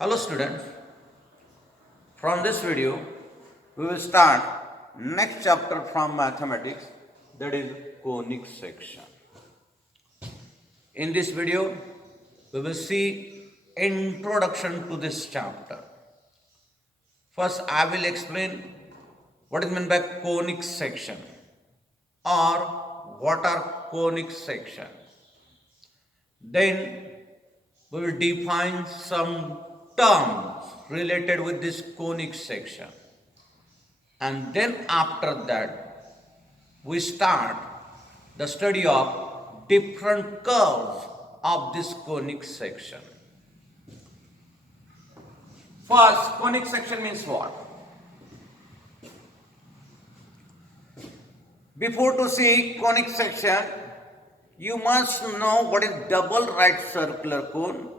Hello students, from this video we will start next chapter from mathematics, that is conic section. In this video we will see introduction to this chapter. First I will explain what is meant by conic section or what are conic sections. Then we will define some terms related with this conic section, and then after that we start the study of different curves of this conic section. First, conic section means what? Before to see conic section, you must know what is double right circular cone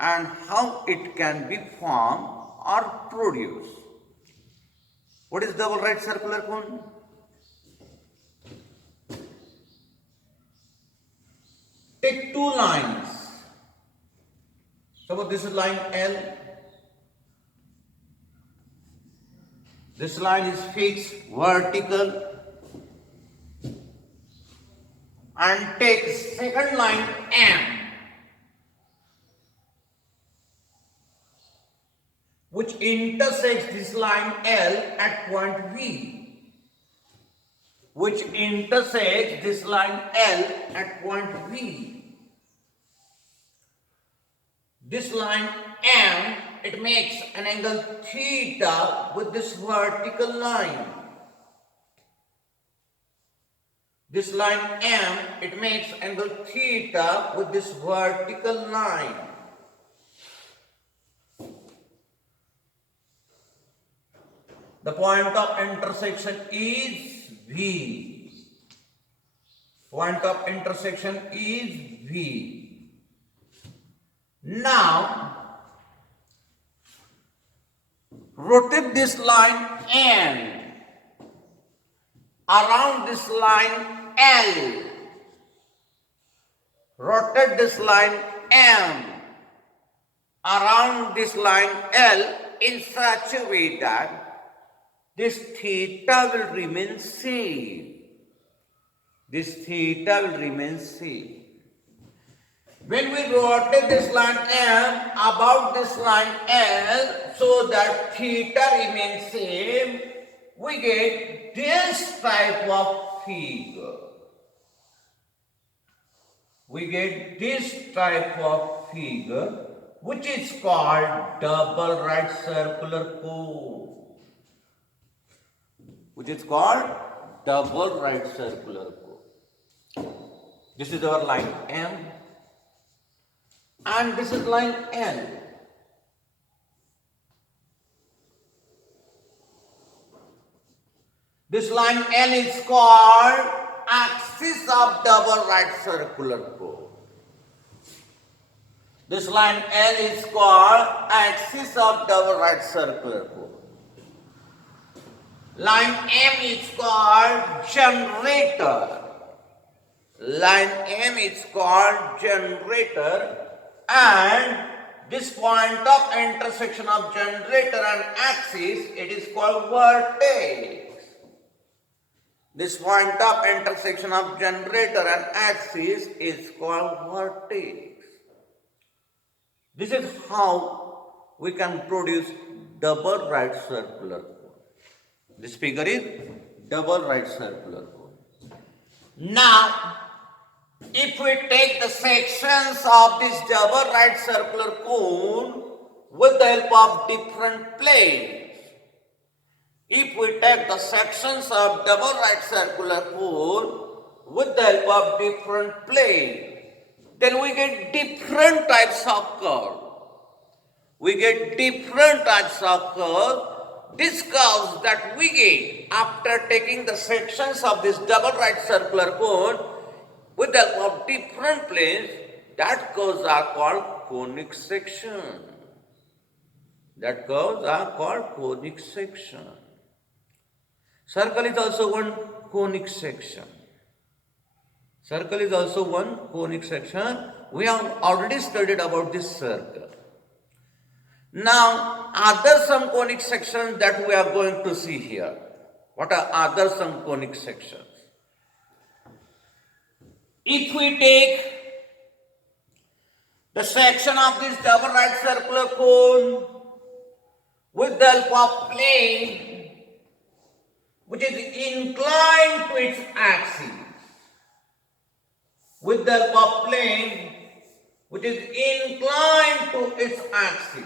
and how it can be formed or produced. What is double right circular cone? Take two lines. Suppose this is line L. This line is fixed vertical, and take second line M, which intersects this line L at point V, which intersects this line L at point V. This line M, it makes an angle theta with this vertical line. This line M, it makes angle theta with this vertical line. The point of intersection is V. Point of intersection is V. Now, rotate this line N around this line L. Rotate this line M around this line L in such a way that this theta will remain same. This theta will remain same. When we rotate this line M about this line L so that theta remains same, we get this type of figure. We get this type of figure, which is called double right circular cone. Which is called double right circular cone. This is our line M, and this is line L. This line L is called axis of double right circular cone. This line L is called axis of double right circular cone. Line M is called generator. Line M is called generator, and this point of intersection of generator and axis, it is called vertex. This point of intersection of generator and axis is called vertex. This is how we can produce double right circular cone. This figure is double right circular cone. Now, if we take the sections of this double right circular cone with the help of different planes, if we take the sections of double right circular cone with the help of different planes, then we get different types of curve. We get different types of curve. These curves that we get after taking the sections of this double right circular cone with the help of different planes, that curves are called conic section. That curves are called conic section. Circle is also one conic section. Circle is also one conic section. We have already studied about this circle. Now, other some conic sections that we are going to see here. What are other some conic sections? If we take the section of this double right circular cone with the help of plane which is inclined to its axis, with the help of plane which is inclined to its axis.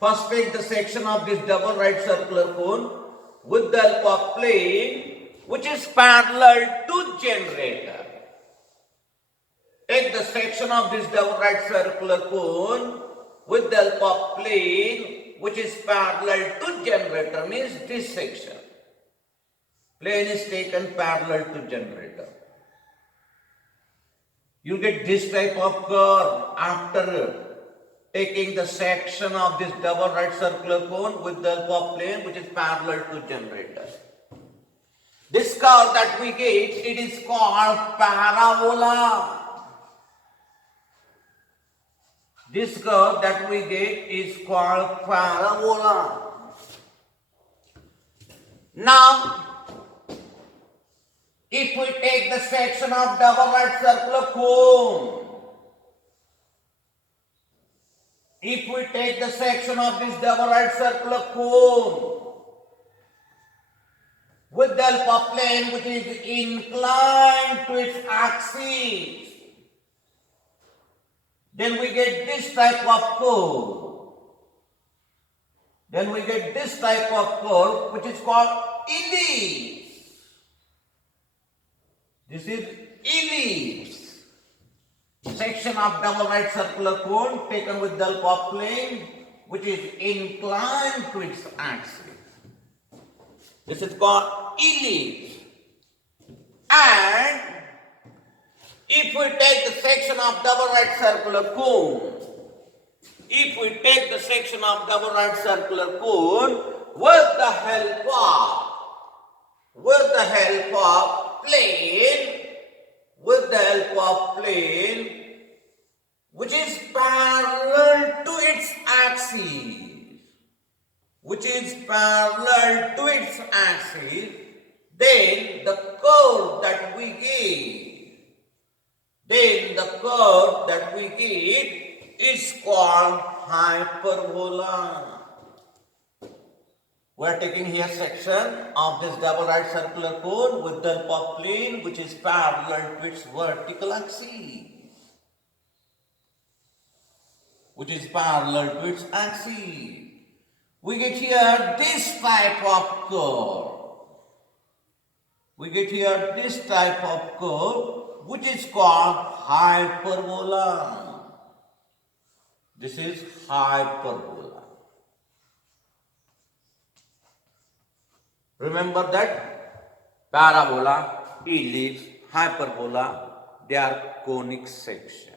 First take the section of this double right circular cone with the help of plane which is parallel to generator. Take the section of this double right circular cone with the help of plane which is parallel to generator, means this section. Plane is taken parallel to generator. You get this type of curve after taking the section of this double right circular cone with the help of plane which is parallel to generator. This curve that we get, it is called parabola. This curve that we get is called parabola. Now, if we take the section of double right circular cone, if we take the section of this double right circular cone with the help of plane which is inclined to its axis, then we get this type of curve. Then we get this type of curve which is called ellipse. This is ellipse. Section of double right circular cone taken with the help of plane which is inclined to its axis. This is called ellipse. And if we take the section of double right circular cone, if we take the section of double right circular cone with the help of plane, with the help of plane which is parallel to its axis, which is parallel to its axis, then the curve that we get, is called hyperbola. We are taking here section of this double right circular cone with the help of plane which is parallel to its vertical axis. Which is parallel to its axis. We get here this type of curve. We get here this type of curve which is called hyperbola. This is hyperbola. Remember that parabola, ellipse, hyperbola, they are conic sections.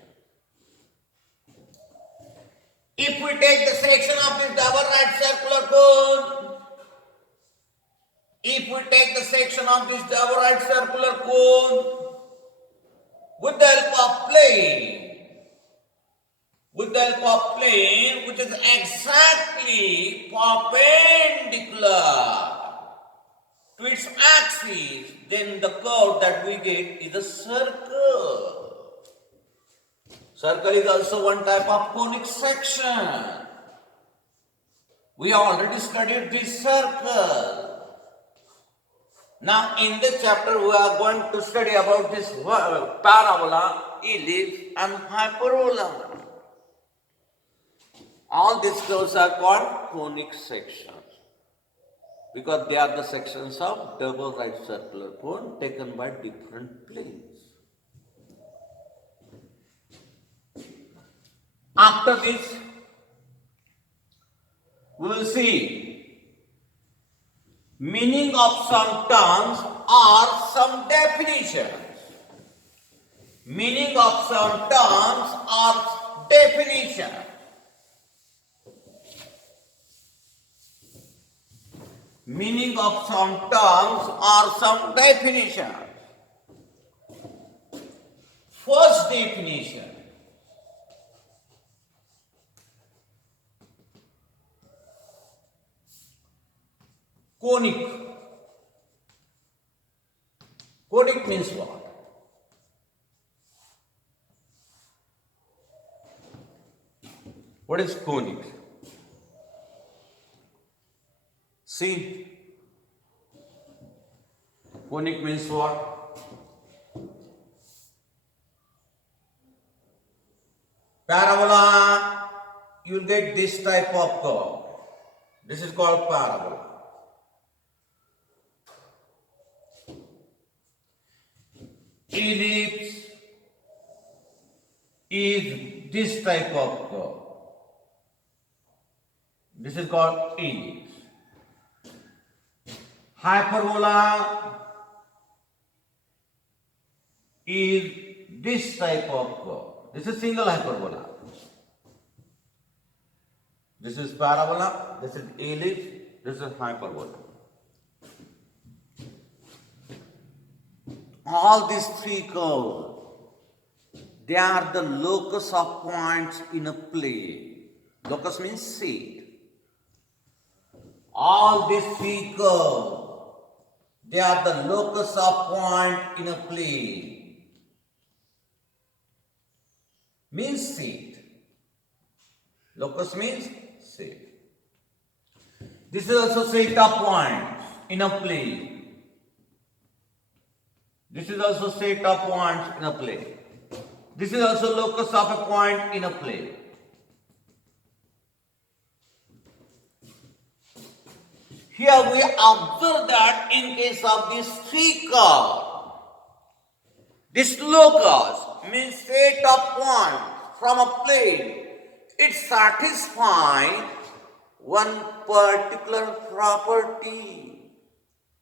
If we take the section of this double right circular cone, if we take the section of this double right circular cone with the help of plane, which is exactly perpendicular to its axis, then the curve that we get is a circle. Circle is also one type of conic section. We already studied this circle. Now in this chapter we are going to study about this parabola, ellipse and hyperbola. All these curves are called conic sections because they are the sections of double right circular cone taken by different planes. After this, we will see meaning of some terms or some definitions. Meaning of some terms or definitions. Meaning of some terms or some definitions. First First definition. Conic. Conic means what? What is conic? See, conic means what? Parabola, you will get this type of curve. This is called parabola. Ellipse is this type of curve. This is called ellipse. Hyperbola is this type of curve. This is single hyperbola. This is parabola, this is ellipse, this is hyperbola. All these three curves, they are the locus of points in a plane. Locus means seat. All these three curves, they are the locus of point in a plane. Means seat. Locus means seat. This is also set of points in a plane. This is also set of points in a plane. This is also locus of a point in a plane. Here we observe that in case of these three curves, this locus means set of points from a plane. It satisfies one particular property.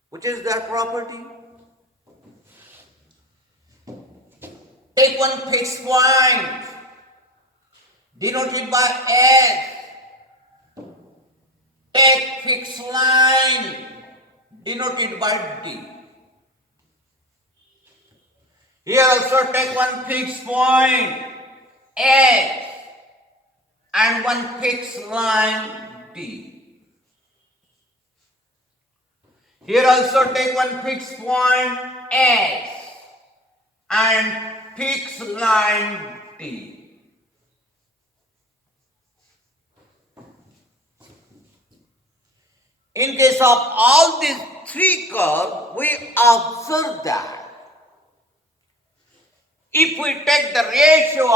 Which is that property? Take one fixed point denoted by S. Take fixed line denoted by D. Here also take one fixed point S and one fixed line D. Here also take one fixed point S and fixed line D. In case of all these three curves, we observe that if we take the ratio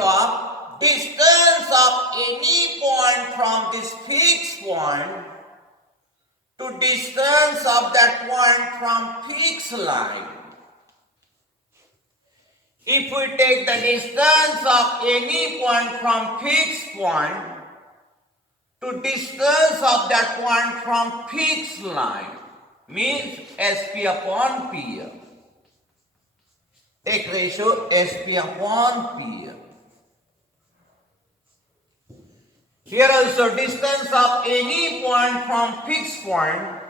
of distance of any point from this fixed point to distance of that point from fixed line, if we take the distance of any point from fixed point to distance of that point from fixed line, means SP upon PL. Take ratio SP upon PL. Here also distance of any point from fixed point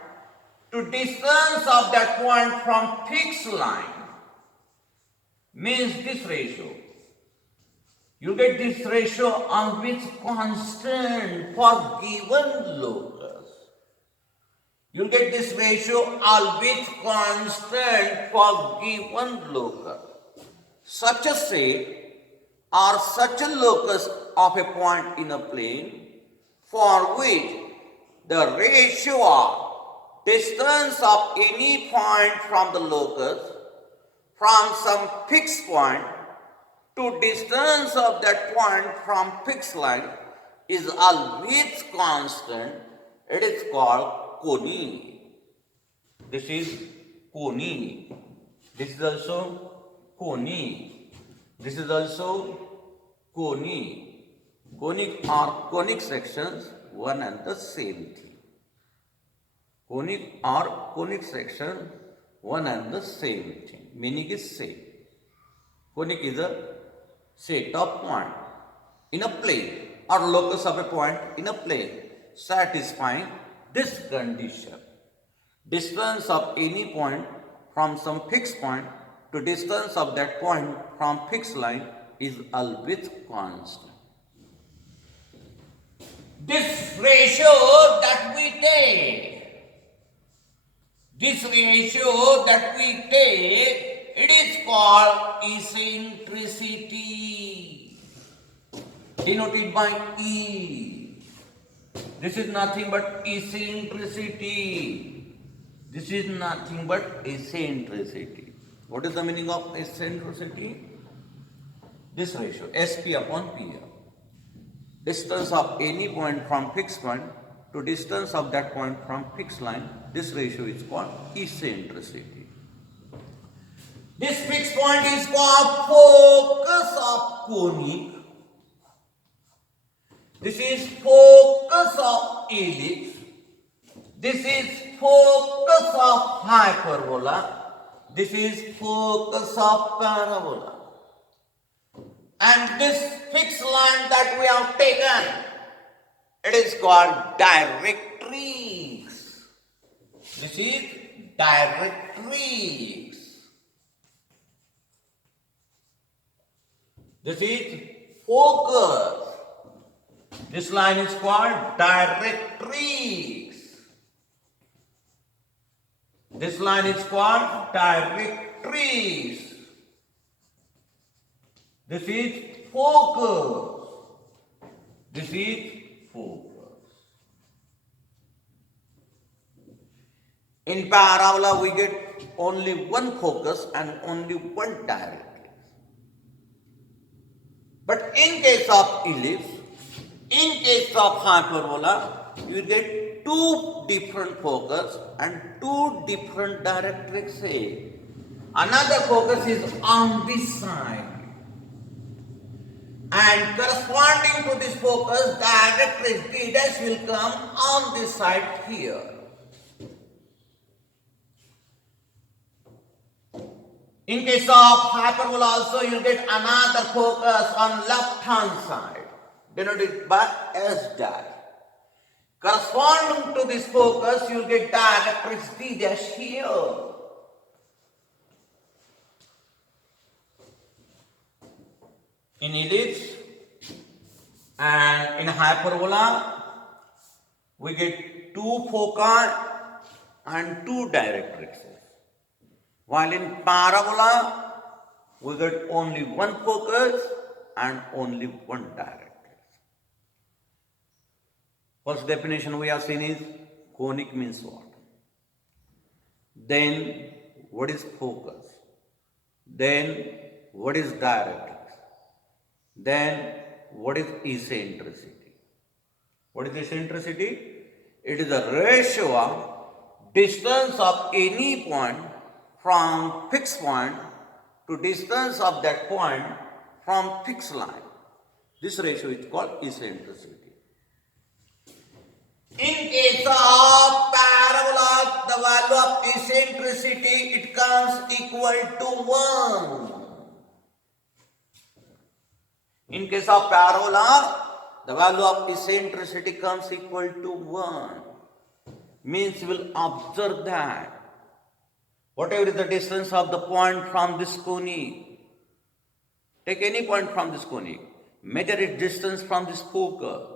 to distance of that point from fixed line means this ratio. You get this ratio on which constant for given locus. You get this ratio on which constant for given locus. Such a set or such a locus of a point in a plane for which the ratio of distance of any point from the locus from some fixed point to distance of that point from fixed line is always constant. It is called conic. This is conic. This is also conic. This is also conic. Conic are conic sections, one and the same thing. Conic are conic section, one and the same thing. Meaning is same. Conic is a set of point in a plane or locus of a point in a plane satisfying this condition. Distance of any point from some fixed point to distance of that point from fixed line is always constant. This ratio that we take, it is called eccentricity, denoted by E. This is nothing but eccentricity. This is nothing but eccentricity. What is the meaning of eccentricity? This ratio, SP upon PM. Distance of any point from fixed point to distance of that point from fixed line, this ratio is called eccentricity. This fixed point is called focus of conic. This is focus of ellipse. This is focus of hyperbola. This is focus of parabola. And this fixed line that we have taken, it is called directrix. This is directrix. This is focus. This line is called directrix. This line is called directrix. This is focus. This is focus. In parabola, we get only one focus and only one directrix. But in case of ellipse, in case of hyperbola, you get two different focus and two different directrixes. Another focus is on this side. And corresponding to this focus, directrix D dash will come on this side here. In case of hyperbola also, you get another focus on left hand side, denoted by S dash. Corresponding to this focus, you get directrix D dash here. In ellipse and in hyperbola, we get two foci and two directrixes. While in parabola, we get only one focus and only one directrix. First definition we have seen is conic means what? Then what is focus? Then what is directrix? Then what is eccentricity? What is eccentricity? It is the ratio of distance of any point from fixed point to distance of that point from fixed line. This ratio is called eccentricity. In case of parabola, the value of eccentricity, it comes equal to 1. In case of parabola, the value of eccentricity comes equal to 1. Means you will observe that whatever is the distance of the point from this conic, take any point from this conic, measure its distance from this focal,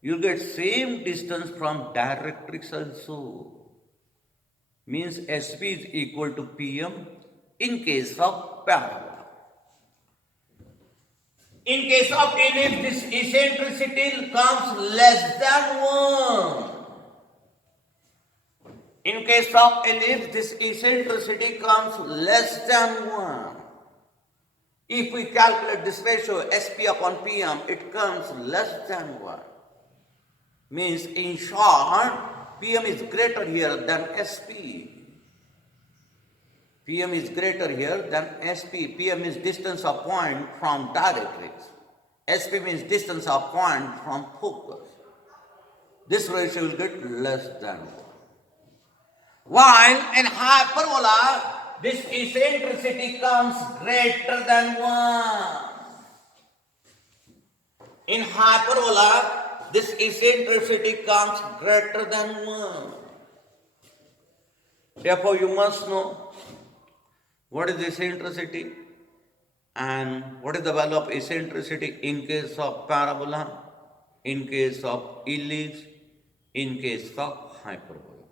you will get same distance from directrix also. Means SP is equal to PM in case of parabola. In case of ellipse, this eccentricity comes less than 1. In case of ellipse, this eccentricity comes less than 1. If we calculate this ratio, SP upon PM, it comes less than 1. Means in short, PM is greater here than SP. PM is greater here than SP. PM is distance of point from directrix. SP means distance of point from focus. This ratio will get less than 1. While in hyperbola, this eccentricity comes greater than 1. In hyperbola, this eccentricity comes greater than 1. Therefore, you must know What is eccentricity? And what is the value of eccentricity in case of parabola, in case of ellipse, in case of hyperbola?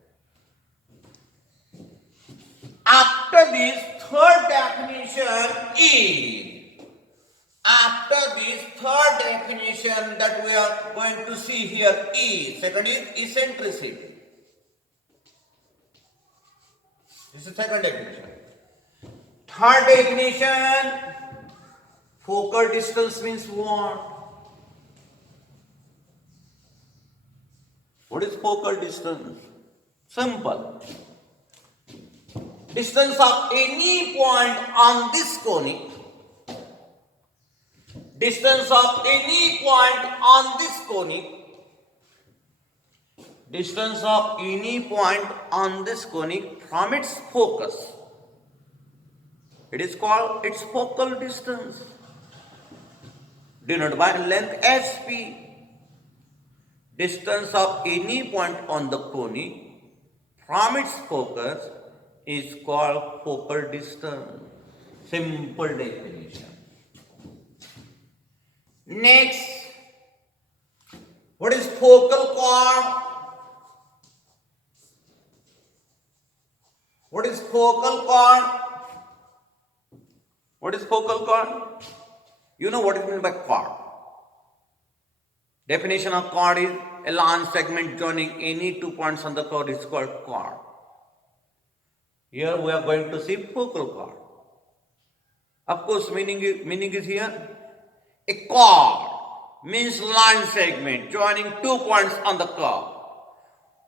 After this third definition is, after this third definition that we are going to see here is, second is eccentricity. This is second definition. Third definition, focal distance means what? What is focal distance? Simple. Distance of any point on this conic, distance of any point on this conic, distance of any point on this conic from its focus. It is called its focal distance, denoted by length SP. Distance of any point on the conic from its focus is called focal distance. Simple definition. Next, what is focal chord? What is focal chord? What is focal chord? You know what is meant by chord. Definition of chord is a line segment joining any 2 points on the chord is called chord. Here we are going to see focal chord. Of course, meaning is here. A chord means line segment joining 2 points on the curve,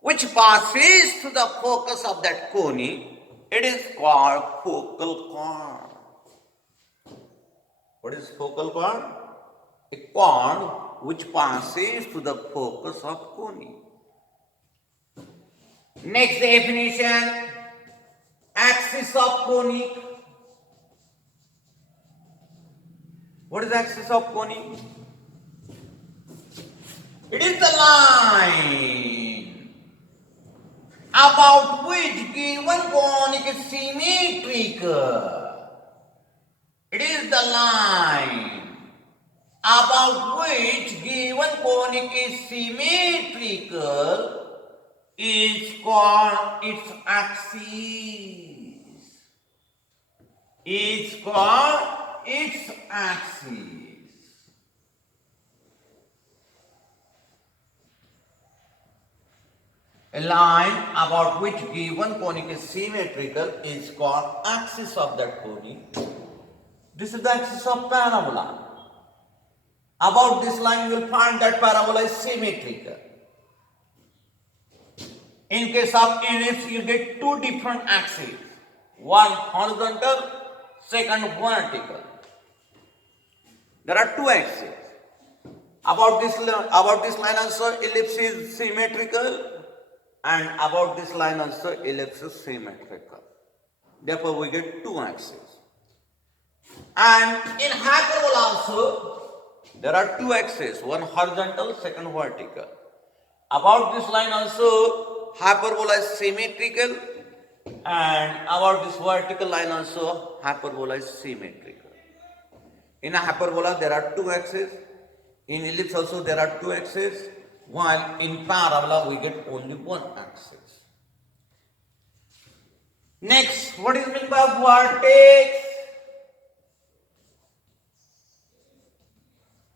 which passes to the focus of that conic. It is called focal chord. What is focal chord? A chord which passes to the focus of conic. Next definition, axis of conic. What is axis of conic? It is the line about which given conic is symmetrical. It is the line about which given conic is symmetrical is called its axis. Is called its axis. A line about which given conic is symmetrical is called axis of that conic. This is the axis of parabola. About this line you will find that parabola is symmetrical. In case of ellipse you get two different axes. One horizontal, second vertical. There are two axes. About this line also ellipse is symmetrical, and about this line also ellipse is symmetrical. Therefore we get two axes. And in hyperbola also there are two axes, one horizontal, second vertical. About this line also hyperbola is symmetrical, and about this vertical line also hyperbola is symmetrical. In a hyperbola there are two axes, in ellipse also there are two axes, while in parabola we get only one axis. Next, what is meant by vertex?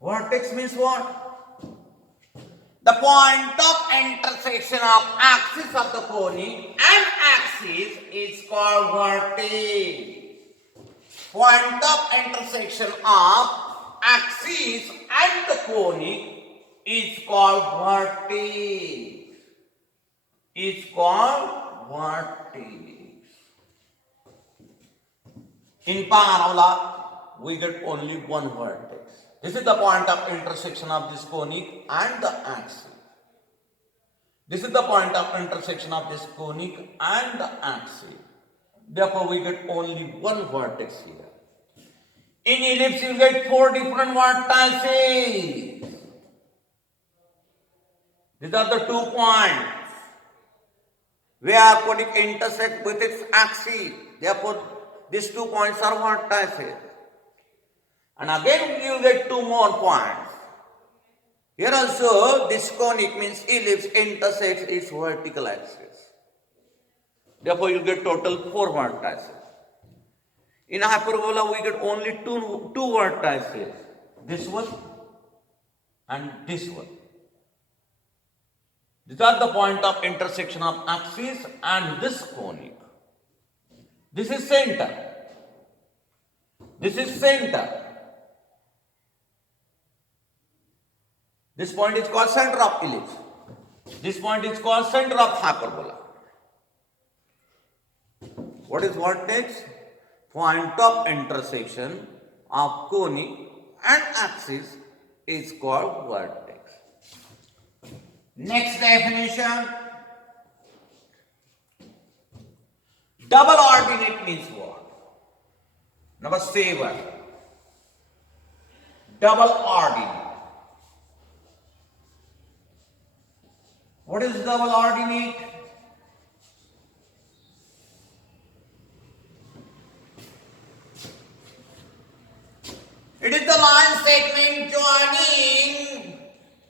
Vertex means what? The point of intersection of axis of the conic and axis is called vertex. Point of intersection of axis and the conic is called vertex. Is called vertex. In parabola, we get only one vertex. This is the point of intersection of this conic and the axis. This is the point of intersection of this conic and the axis. Therefore, we get only one vertex here. In ellipse, you get four different vertices. These are the 2 points where conic intersect with its axis. Therefore, These 2 points are vertices. And again you get 2 more points. Here also this conic means ellipse intersects its vertical axis. Therefore you get total 4 vertices. In hyperbola we get only two vertices. This one and this one. These are the point of intersection of axis and this conic. This is center. This is center. This point is called center of ellipse. This point is called center of hyperbola. What is vertex? Point of intersection of conic and axis is called vertex. Next definition. Double ordinate means what? Number 7. Double ordinate. What is double ordinate? It is the line segment joining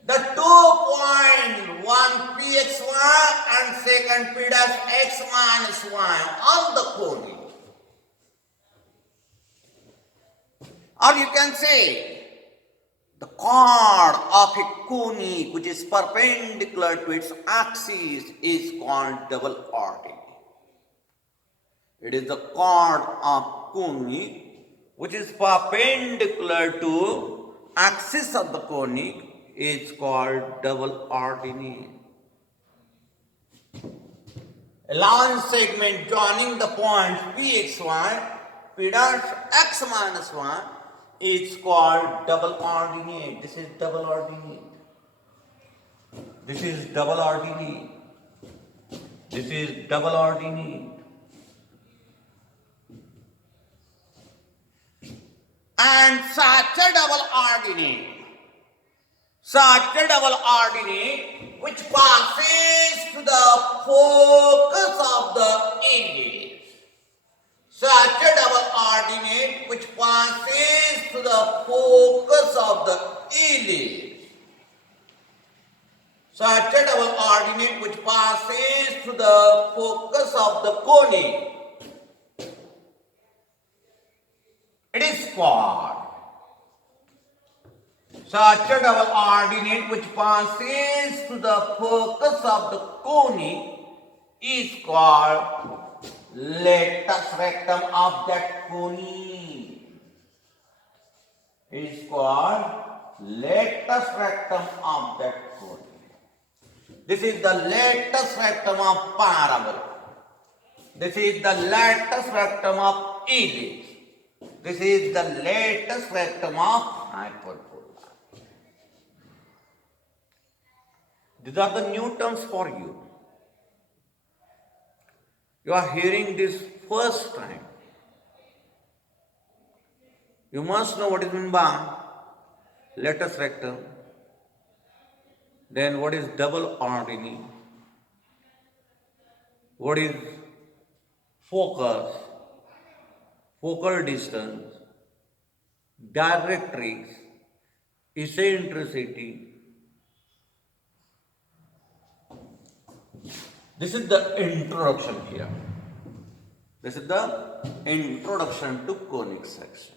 the 2 point, one pxy and second p dash x minus y on the conic. Or you can say the chord of a conic which is perpendicular to its axis is called double ordinate. It is the chord of conic which is perpendicular to axis of the conic is called double ordinate. A line segment joining the points pxy, p dash x minus y is called double ordinate. This is double ordinate. This is double ordinate. This is double ordinate. And such a double ordinate which passes to the focus of the ellipse. Such a double ordinate which passes to the focus of the ellipse. Such a double ordinate which passes to the focus of the conic. It is called such a double ordinate which passes to the focus of the conic is called latus rectum of that conic. It is called latus rectum of that conic. This is the latus rectum of parabola. This is the latus rectum of ellipse. This is the latus rectum of hyperbola. These are the new terms for you. You are hearing this first time. You must know what is meant by latus rectum. Then what is double ordinate? What is focus? Focal distance, directrix, eccentricity. This is the introduction here. This is the introduction to conic section.